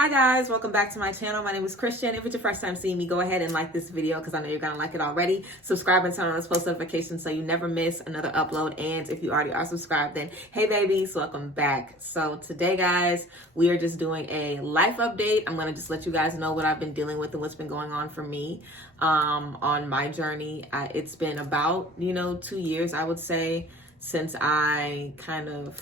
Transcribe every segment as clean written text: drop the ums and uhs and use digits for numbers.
Hi guys, welcome back to my channel. My name is Christian. If it's your first time seeing me, go ahead and like this video because I know you're gonna like it already. Subscribe and turn on those post notifications so you never miss another upload. And if you already are subscribed, then hey babies, welcome back. So today guys, we are just doing a life update. I'm gonna just let you guys know what I've been dealing with and what's been going on for me on my journey. It's been about 2 years, I would say, since I kind of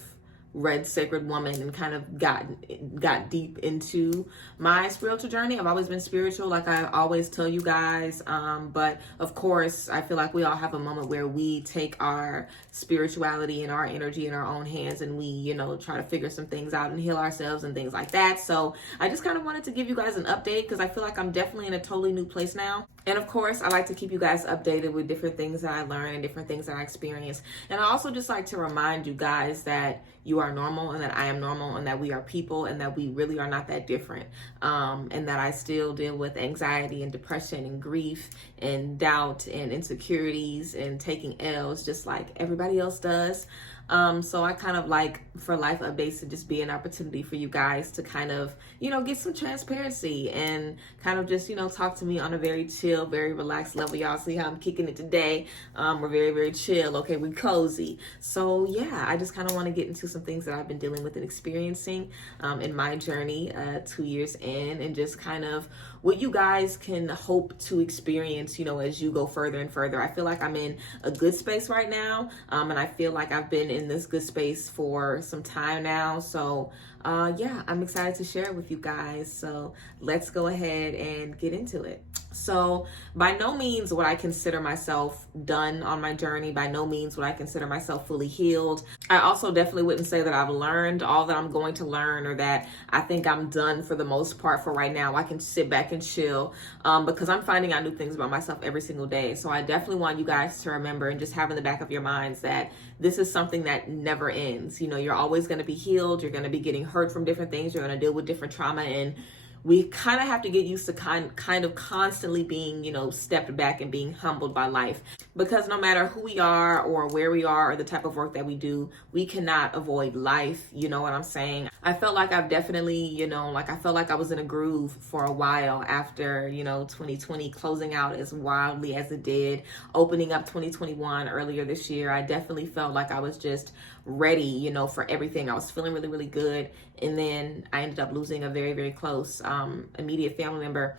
read Sacred Woman and kind of got deep into my spiritual journey. I've always been spiritual, like I always tell you guys, but of course I feel like we all have a moment where we take our spirituality and our energy in our own hands and we try to figure some things out and heal ourselves and things like that. So I just kind of wanted to give you guys an update because I feel like I'm definitely in a totally new place now. And of course, I like to keep you guys updated with different things that I learn and different things that I experience. And I also just like to remind you guys that you are normal and that I am normal and that we are people and that we really are not that different. And that I still deal with anxiety and depression and grief and doubt and insecurities and taking L's just like everybody else does. So I kind of like for life updates to just be an opportunity for you guys to kind of, get some transparency and kind of just, talk to me on a very chill, very relaxed level. Y'all see how I'm kicking it today. We're very, very chill. Okay, we're cozy. So yeah, I just kind of want to get into some things that I've been dealing with and experiencing in my journey 2 years in, and just kind of what you guys can hope to experience, as you go further and further. I feel like I'm in a good space right now. And I feel like I've been in this good space for some time now. So yeah, I'm excited to share it with you guys. So let's go ahead and get into it. So by no means would I consider myself done on my journey. By no means would I consider myself fully healed. I also definitely wouldn't say that I've learned all that I'm going to learn or that I think I'm done for the most part for right now. I can sit back and chill because I'm finding out new things about myself every single day. So I definitely want you guys to remember and just have in the back of your minds that this is something that never ends. You're always going to be healed. You're going to be getting hurt from different things. You're going to deal with different trauma, and we kind of have to get used to kind of constantly being, stepped back and being humbled by life, because no matter who we are or where we are or the type of work that we do, we cannot avoid life. You know what I'm saying? I felt like I've definitely, I felt like I was in a groove for a while after, 2020 closing out as wildly as it did, opening up 2021 earlier this year. I definitely felt like I was just ready, for everything. I was feeling really, really good. And then I ended up losing a very, very close immediate family member,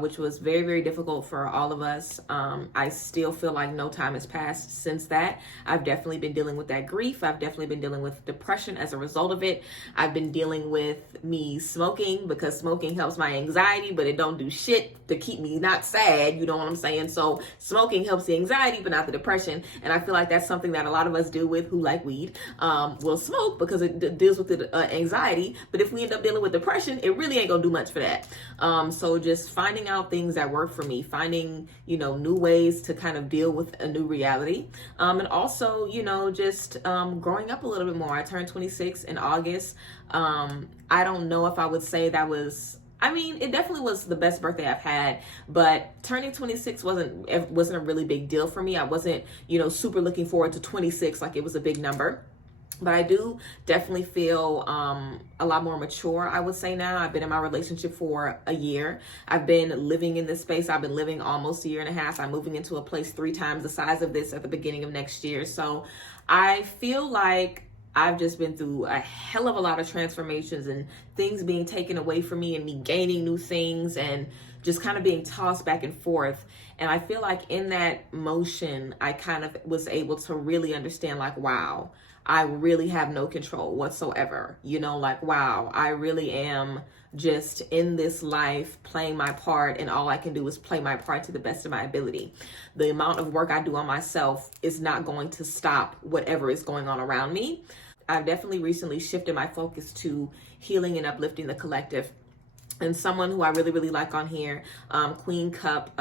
which was very, very difficult for all of us. I still feel like no time has passed since that. I've definitely been dealing with that grief. I've definitely been dealing with depression as a result of it. I've been dealing with me smoking because smoking helps my anxiety, but it don't do shit to keep me not sad. You know what I'm saying? So smoking helps the anxiety, but not the depression. And I feel like that's something that a lot of us deal with who like weed. Will smoke because it deals with the anxiety. But if we end up dealing with depression, it really ain't gonna do much for that. So just finding out things that work for me, finding, new ways to kind of deal with a new reality. And also, just growing up a little bit more. I turned 26 in August. I don't know if I would say that was, it definitely was the best birthday I've had, but turning 26 wasn't a really big deal for me. I wasn't, super looking forward to 26 like it was a big number. But I do definitely feel a lot more mature, I would say now. I've been in my relationship for a year. I've been living in this space. I've been living almost a year and a half. I'm moving into a place 3 times the size of this at the beginning of next year. So I feel like I've just been through a hell of a lot of transformations and things being taken away from me and me gaining new things and just kind of being tossed back and forth. And I feel like in that motion, I kind of was able to really understand, like, wow, I really have no control whatsoever. Wow, I really am just in this life playing my part, and all I can do is play my part to the best of my ability. The amount of work I do on myself is not going to stop whatever is going on around me. I've definitely recently shifted my focus to healing and uplifting the collective. And someone who I really, really like on here, Queen Cup,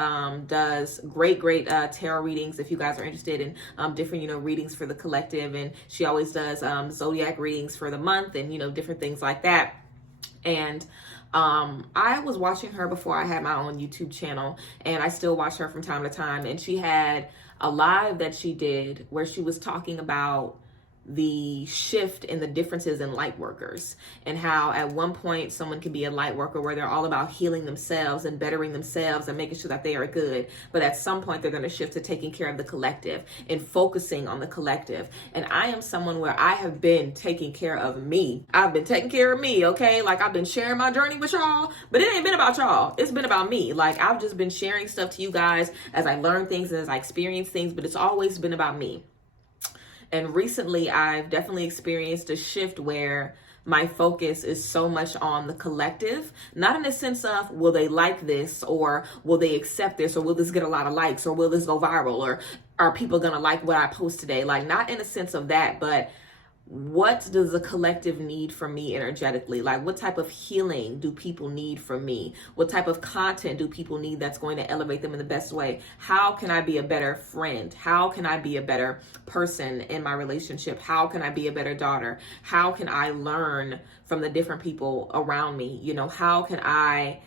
does great tarot readings if you guys are interested in different, readings for the collective. And she always does zodiac readings for the month and, different things like that. And I was watching her before I had my own YouTube channel, and I still watch her from time to time. And she had a live that she did where she was talking about the shift in the differences in light workers, and how at one point someone can be a light worker where they're all about healing themselves and bettering themselves and making sure that they are good, but at some point they're going to shift to taking care of the collective and focusing on the collective. And I am someone where I have been taking care of me. I've been taking care of me, okay? Like, I've been sharing my journey with y'all, but it ain't been about y'all. It's been about me. Like, I've just been sharing stuff to you guys as I learn things and as I experience things, but it's always been about me. And recently, I've definitely experienced a shift where my focus is so much on the collective, not in the sense of, will they like this, or will they accept this, or will this get a lot of likes, or will this go viral, or are people gonna like what I post today? Like, not in a sense of that, but what does the collective need from me energetically? Like, what type of healing do people need from me? What type of content do people need that's going to elevate them in the best way? How can I be a better friend? How can I be a better person in my relationship? How can I be a better daughter? How can I learn from the different people around me? You know, how can I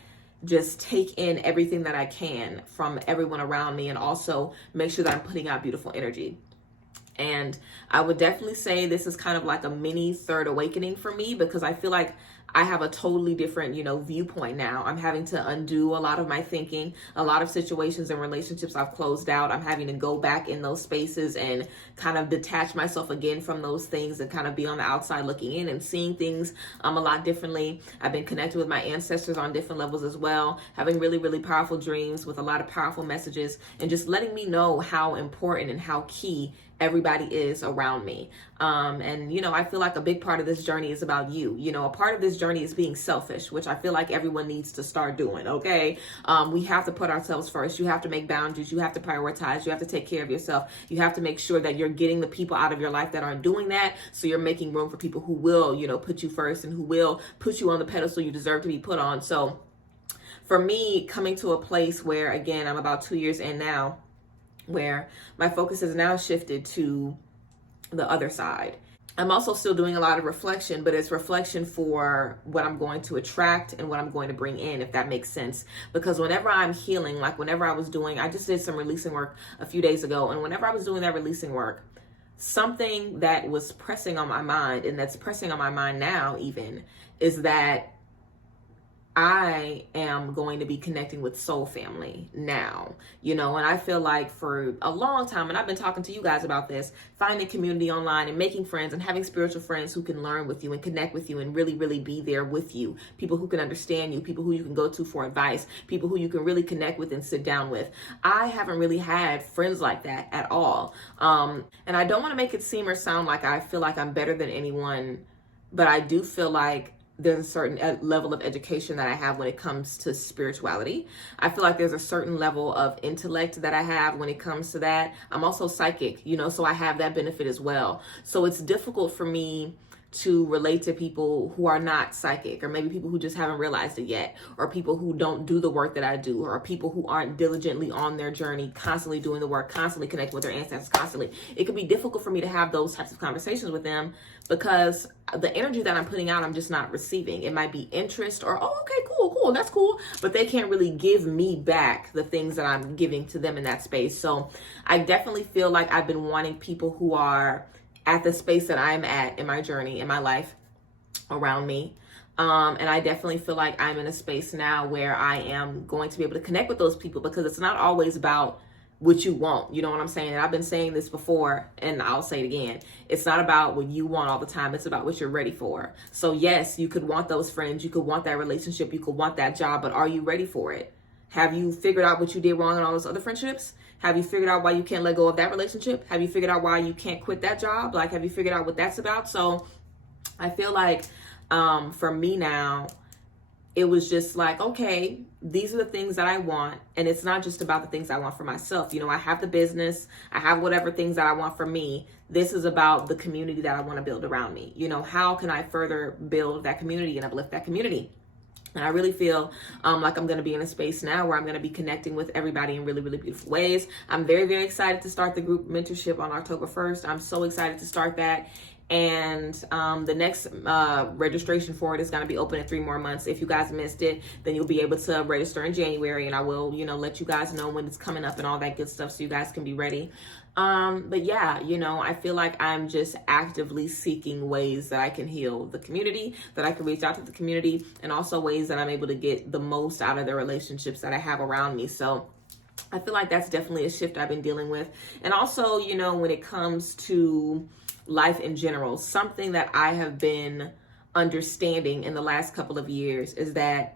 just take in everything that I can from everyone around me, and also make sure that I'm putting out beautiful energy? And I would definitely say this is kind of like a mini third awakening for me, because I feel like I have a totally different, viewpoint now. I'm having to undo a lot of my thinking. A lot of situations and relationships I've closed out. I'm having to go back in those spaces and kind of detach myself again from those things and kind of be on the outside looking in and seeing things a lot differently. I've been connected with my ancestors on different levels as well, having really, really powerful dreams with a lot of powerful messages, and just letting me know how important and how key everybody is around me. And I feel like a big part of this journey is about you. A part of this journey is being selfish, which I feel like everyone needs to start doing, okay? We have to put ourselves first. You have to make boundaries. You have to prioritize. You have to take care of yourself. You have to make sure that you're getting the people out of your life that aren't doing that, so you're making room for people who will, put you first and who will put you on the pedestal you deserve to be put on. So for me, coming to a place where, again, I'm about 2 years in now, where my focus has now shifted to the other side. I'm also still doing a lot of reflection, but it's reflection for what I'm going to attract and what I'm going to bring in, if that makes sense. Because whenever I'm healing, like whenever I just did some releasing work a few days ago, and whenever I was doing that releasing work, something that was pressing on my mind, and that's pressing on my mind now even, is that I am going to be connecting with soul family now, and I feel like for a long time, and I've been talking to you guys about this, finding community online and making friends and having spiritual friends who can learn with you and connect with you and really, really be there with you. People who can understand you, people who you can go to for advice, people who you can really connect with and sit down with. I haven't really had friends like that at all. And I don't want to make it seem or sound like I feel like I'm better than anyone, but I do feel like there's a certain level of education that I have when it comes to spirituality. I feel like there's a certain level of intellect that I have when it comes to that. I'm also psychic, so I have that benefit as well. So it's difficult for me to relate to people who are not psychic, or maybe people who just haven't realized it yet, or people who don't do the work that I do, or people who aren't diligently on their journey, constantly doing the work, constantly connecting with their ancestors, constantly. It could be difficult for me to have those types of conversations with them, because the energy that I'm putting out, I'm just not receiving. It might be interest or, oh, okay, cool, that's cool, but they can't really give me back the things that I'm giving to them in that space. So I definitely feel like I've been wanting people who are at the space that I'm at in my journey, in my life, around me. And I definitely feel like I'm in a space now where I am going to be able to connect with those people, because it's not always about what you want. You know what I'm saying? And I've been saying this before, and I'll say it again. It's not about what you want all the time. It's about what you're ready for. So yes, you could want those friends. You could want that relationship. You could want that job, but are you ready for it? Have you figured out what you did wrong in all those other friendships? Have you figured out why you can't let go of that relationship? Have you figured out why you can't quit that job? Like, have you figured out what that's about? So I feel like for me now, it was just like, okay, these are the things that I want. And it's not just about the things I want for myself. I have the business, I have whatever things that I want for me. This is about the community that I want to build around me. How can I further build that community and uplift that community? And I really feel like I'm going to be in a space now where I'm going to be connecting with everybody in really, really beautiful ways. I'm very, very excited to start the group mentorship on October 1st. I'm so excited to start that. And the next registration for it is going to be open in 3 more months. If you guys missed it, then you'll be able to register in January, and I will, let you guys know when it's coming up and all that good stuff, so you guys can be ready. But yeah, I feel like I'm just actively seeking ways that I can heal the community, that I can reach out to the community, and also ways that I'm able to get the most out of the relationships that I have around me. So I feel like that's definitely a shift I've been dealing with. And also, when it comes to life in general, something that I have been understanding in the last couple of years is that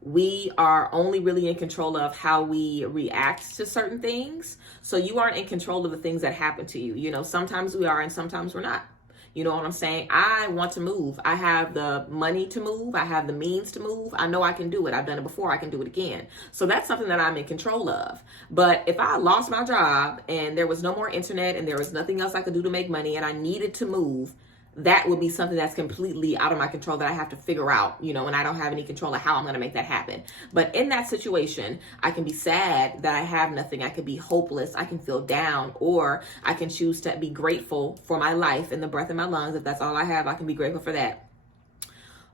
we are only really in control of how we react to certain things. So you aren't in control of the things that happen to you. Sometimes we are and sometimes we're not. You know what I'm saying? I want to move. I have the money to move. I have the means to move. I know I can do it. I've done it before. I can do it again. So that's something that I'm in control of. But if I lost my job and there was no more internet and there was nothing else I could do to make money and I needed to move, that would be something that's completely out of my control that I have to figure out, and I don't have any control of how I'm going to make that happen. But in that situation, I can be sad that I have nothing. I could be hopeless. I can feel down, or I can choose to be grateful for my life and the breath in my lungs. If that's all I have, I can be grateful for that.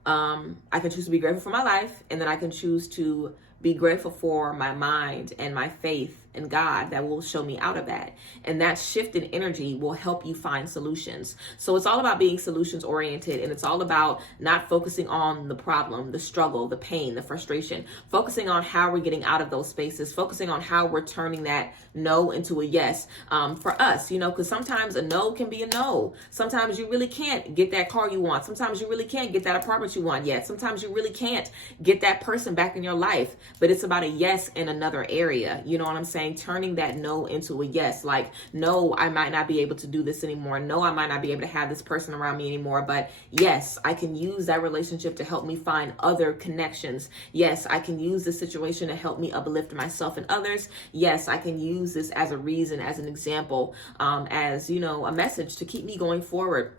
I can choose to be grateful for my life, and then I can choose to be grateful for my mind and my faith in God that will show me out of that. And that shift in energy will help you find solutions. So it's all about being solutions oriented, and it's all about not focusing on the problem, the struggle, the pain, the frustration, focusing on how we're getting out of those spaces, focusing on how we're turning that no into a yes. For us, because sometimes a no can be a no. Sometimes you really can't get that car you want. Sometimes you really can't get that apartment you want yet. Sometimes you really can't get that person back in your life, but it's about a yes in another area. You know what I'm saying? Turning that no into a yes. Like, no, I might not be able to do this anymore. No, I might not be able to have this person around me anymore. But yes, I can use that relationship to help me find other connections. Yes, I can use this situation to help me uplift myself and others. Yes, I can use this as a reason, as an example, as, a message to keep me going forward.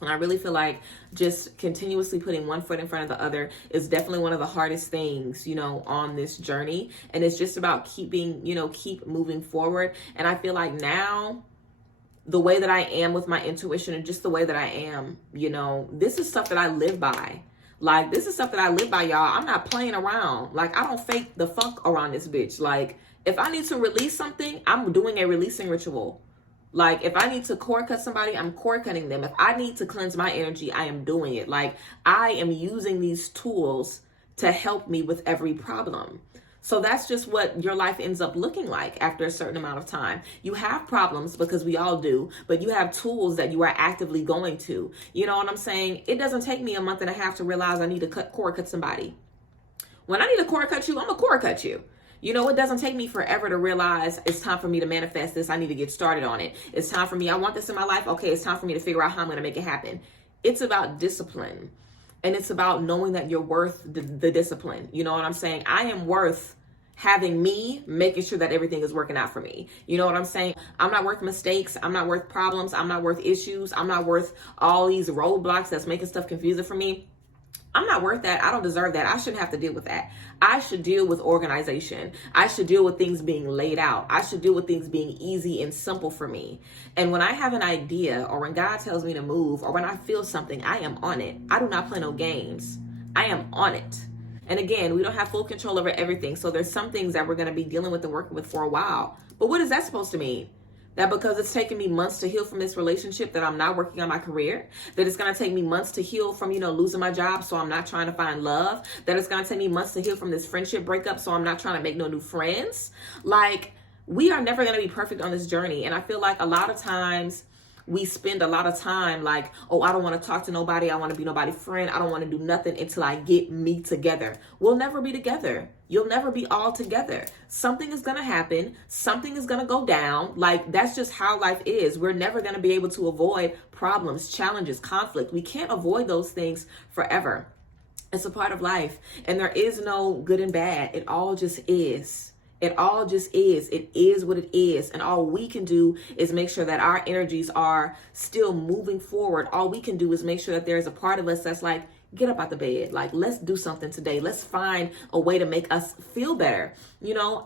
And I really feel like just continuously putting one foot in front of the other is definitely one of the hardest things, on this journey. And it's just about keep moving forward. And I feel like now, the way that I am with my intuition and just the way that I am, this is stuff that I live by. Like, this is stuff that I live by, y'all. I'm not playing around. Like, I don't fake the funk around this bitch. Like, if I need to release something, I'm doing a releasing ritual. Like, if I need to cord cut somebody, I'm cord cutting them. If I need to cleanse my energy, I am doing it. Like, I am using these tools to help me with every problem. So that's just what your life ends up looking like after a certain amount of time. You have problems, because we all do, but you have tools that you are actively going to. You know what I'm saying? It doesn't take me a month and a half to realize I need to cord cut somebody. When I need to cord cut you, I'm going to cord cut you. It doesn't take me forever to realize it's time for me to manifest this. I need to get started on it. It's time for me. I want this in my life. Okay, it's time for me to figure out how I'm going to make it happen. It's about discipline. And it's about knowing that you're worth the discipline. You know what I'm saying? I am worth having me making sure that everything is working out for me. You know what I'm saying? I'm not worth mistakes. I'm not worth problems. I'm not worth issues. I'm not worth all these roadblocks that's making stuff confusing for me. I'm not worth that. I don't deserve that. I shouldn't have to deal with that. I should deal with organization. I should deal with things being laid out. I should deal with things being easy and simple for me. And when I have an idea, or when God tells me to move, or when I feel something, I am on it. I do not play no games. I am on it. And again, we don't have full control over everything. So there's some things that we're going to be dealing with and working with for a while. But what is that supposed to mean? That because it's taken me months to heal from this relationship, that I'm not working on my career, that it's going to take me months to heal from, losing my job, so I'm not trying to find love, that it's going to take me months to heal from this friendship breakup, so I'm not trying to make no new friends. Like, we are never going to be perfect on this journey. And I feel like a lot of times we spend a lot of time like, oh, I don't want to talk to nobody. I want to be nobody's friend. I don't want to do nothing until I get me together. We'll never be together. You'll never be all together. Something is going to happen. Something is going to go down. Like, that's just how life is. We're never going to be able to avoid problems, challenges, conflict. We can't avoid those things forever. It's a part of life. And there is no good and bad. It all just is. It all just is. It is what it is. And all we can do is make sure that our energies are still moving forward. All we can do is make sure that there's a part of us that's like, get up out the bed. Like, let's do something today. Let's find a way to make us feel better.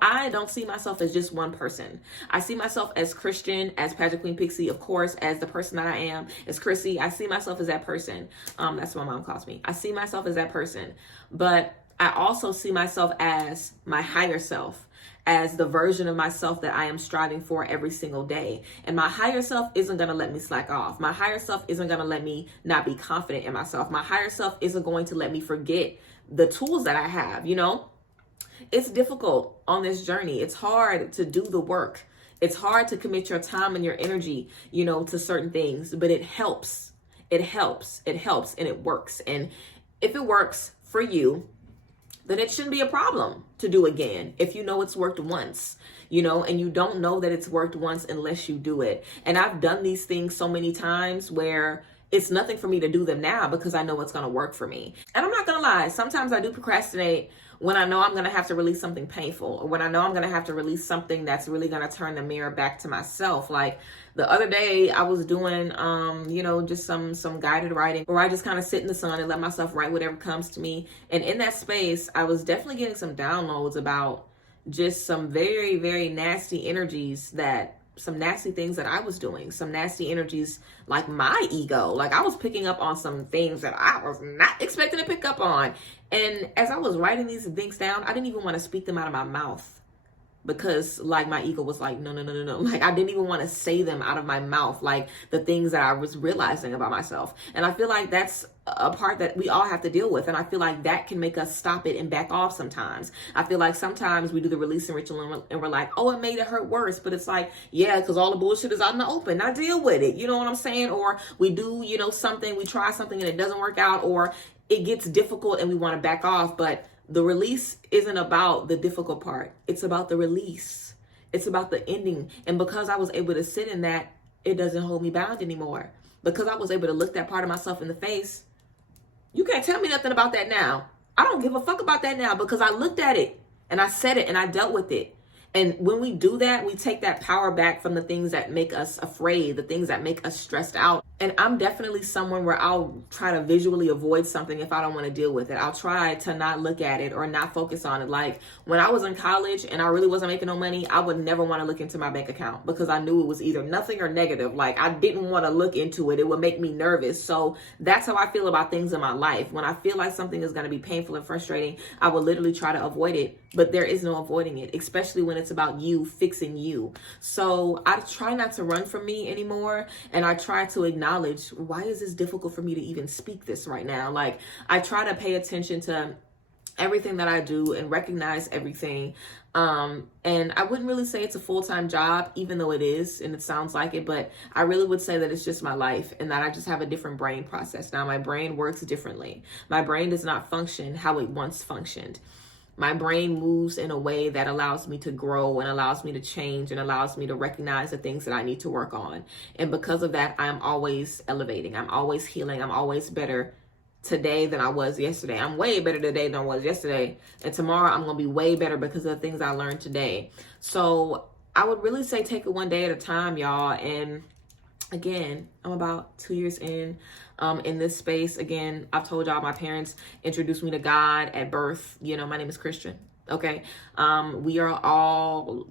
I don't see myself as just one person. I see myself as Christian, as Pageant Queen Pixie, of course, as the person that I am, as Chrissy. I see myself as that person. That's what my mom calls me. I see myself as that person. But I also see myself as my higher self, as the version of myself that I am striving for every single day. And my higher self isn't going to let me slack off. My higher self isn't going to let me not be confident in myself. My higher self isn't going to let me forget the tools that I have, It's difficult on this journey. It's hard to do the work. It's hard to commit your time and your energy, to certain things, but it helps. It helps, and it works. And if it works for you, then it shouldn't be a problem to do again. If you know it's worked once, and you don't know that it's worked once unless you do it. And I've done these things so many times where it's nothing for me to do them now because I know it's going to work for me. And I'm not going to lie. Sometimes I do procrastinate when I know I'm going to have to release something painful, or when I know I'm going to have to release something that's really going to turn the mirror back to myself. Like the other day I was doing, just some guided writing where I just kind of sit in the sun and let myself write whatever comes to me. And in that space, I was definitely getting some downloads about just some very, very nasty energies some nasty things that I was doing, some nasty energies like my ego. Like I was picking up on some things that I was not expecting to pick up on. And as I was writing these things down, I didn't even want to speak them out of my mouth because like my ego was like, no. Like I didn't even want to say them out of my mouth, like the things that I was realizing about myself. And I feel like that's a part that we all have to deal with. And I feel like that can make us stop it and back off sometimes. I feel like sometimes we do the releasing ritual and we're like, oh, it made it hurt worse. But it's like, yeah, because all the bullshit is out in the open. Now deal with it. You know what I'm saying? Or we do, something, we try something and it doesn't work out, or it gets difficult and we want to back off. But the release isn't about the difficult part. It's about the release. It's about the ending. And because I was able to sit in that, it doesn't hold me bound anymore. Because I was able to look that part of myself in the face. You can't tell me nothing about that now. I don't give a fuck about that now because I looked at it and I said it and I dealt with it. And when we do that, we take that power back from the things that make us afraid, the things that make us stressed out. And I'm definitely someone where I'll try to visually avoid something if I don't want to deal with it. I'll try to not look at it or not focus on it. Like when I was in college and I really wasn't making no money, I would never want to look into my bank account because I knew it was either nothing or negative. Like I didn't want to look into it. It would make me nervous. So that's how I feel about things in my life. When I feel like something is going to be painful and frustrating, I will literally try to avoid it. But there is no avoiding it, especially when it's about you fixing you. So I try not to run from me anymore. And I try to acknowledge, why is this difficult for me to even speak this right now? Like I try to pay attention to everything that I do and recognize everything. And I wouldn't really say it's a full-time job, even though it is, and it sounds like it, but I really would say that it's just my life and that I just have a different brain process. Now my brain works differently. My brain does not function how it once functioned. My brain moves in a way that allows me to grow and allows me to change and allows me to recognize the things that I need to work on. And because of that, I'm always elevating. I'm always healing. I'm always better today than I was yesterday. I'm way better today than I was yesterday. And tomorrow I'm going to be way better because of the things I learned today. So I would really say take it one day at a time, y'all. And again, I'm about 2 years in this space. Again, I've told y'all my parents introduced me to God at birth. My name is Christian. Okay. We are all,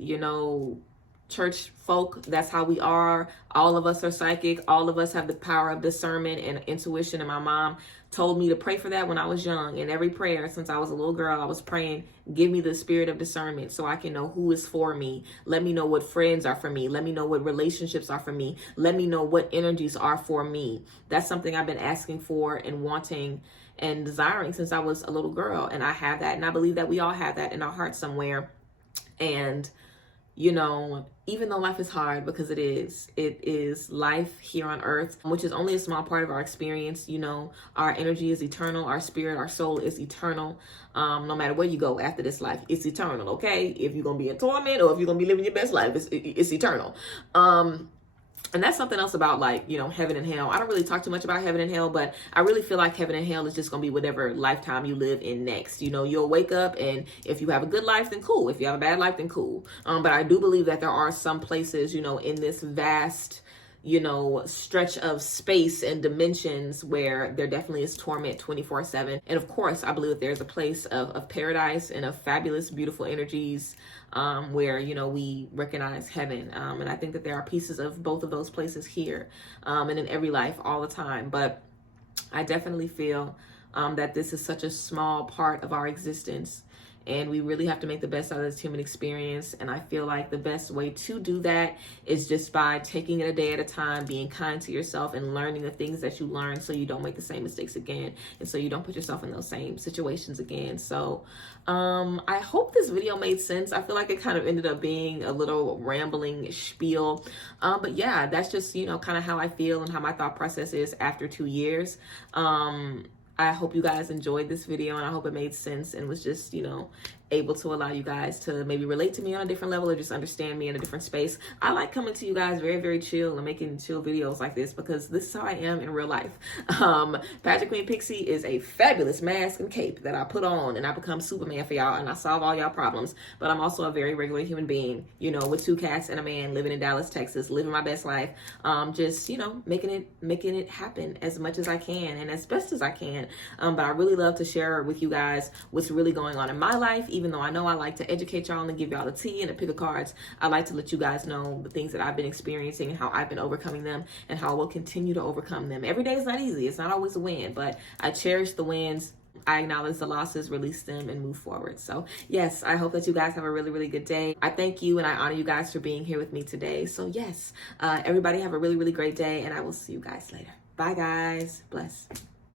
church folk. That's how we are. All of us are psychic. All of us have the power of discernment and intuition. And my mom told me to pray for that when I was young. In every prayer, since I was a little girl, I was praying, give me the spirit of discernment so I can know who is for me. Let me know what friends are for me. Let me know what relationships are for me. Let me know what energies are for me. That's something I've been asking for and wanting and desiring since I was a little girl. And I have that. And I believe that we all have that in our hearts somewhere. And even though life is hard, because it is life here on earth, which is only a small part of our experience. Our energy is eternal. Our spirit, our soul is eternal. No matter where you go after this life, it's eternal. Okay. If you're going to be in torment or if you're going to be living your best life, it's eternal. And that's something else about heaven and hell. I don't really talk too much about heaven and hell, but I really feel like heaven and hell is just going to be whatever lifetime you live in next. You'll wake up and if you have a good life, then cool. If you have a bad life, then cool. But I do believe that there are some places, in this vast, stretch of space and dimensions where there definitely is torment 24/7. And of course, I believe that there's a place of paradise and of fabulous, beautiful energies where, we recognize heaven. And I think that there are pieces of both of those places here and in every life all the time. But I definitely feel that this is such a small part of our existence. and we really have to make the best out of this human experience. And I feel like the best way to do that is just by taking it a day at a time, being kind to yourself, and learning the things that you learned so you don't make the same mistakes again, and so you don't put yourself in those same situations again. So I hope this video made sense. I feel like it kind of ended up being a little rambling spiel, but yeah, that's just, you know, kind of how I feel and how my thought process is after 2 years. I hope you guys enjoyed this video, and I hope it made sense and was just, you know, able to allow you guys to maybe relate to me on a different level, or just understand me in a different space. I like coming to you guys very, very chill and making chill videos like this, because this is how I am in real life. Pageant Queen Pixie is a fabulous mask and cape that I put on, and I become Superman for y'all, and I solve all y'all problems. But I'm also a very regular human being, you know, with 2 cats and a man, living in Dallas, Texas, living my best life. Just, you know, making it happen as much as I can and as best as I can. But I really love to share with you guys what's really going on in my life. Even though I know I like to educate y'all and give y'all the tea and a pick of cards, I like to let you guys know the things that I've been experiencing and how I've been overcoming them, and how I will continue to overcome them. Every day is not easy. It's not always a win, but I cherish the wins. I acknowledge the losses, release them, and move forward. So yes, I hope that you guys have a really, really good day. I thank you and I honor you guys for being here with me today. So yes, everybody have a really, really great day, and I will see you guys later. Bye guys. Bless.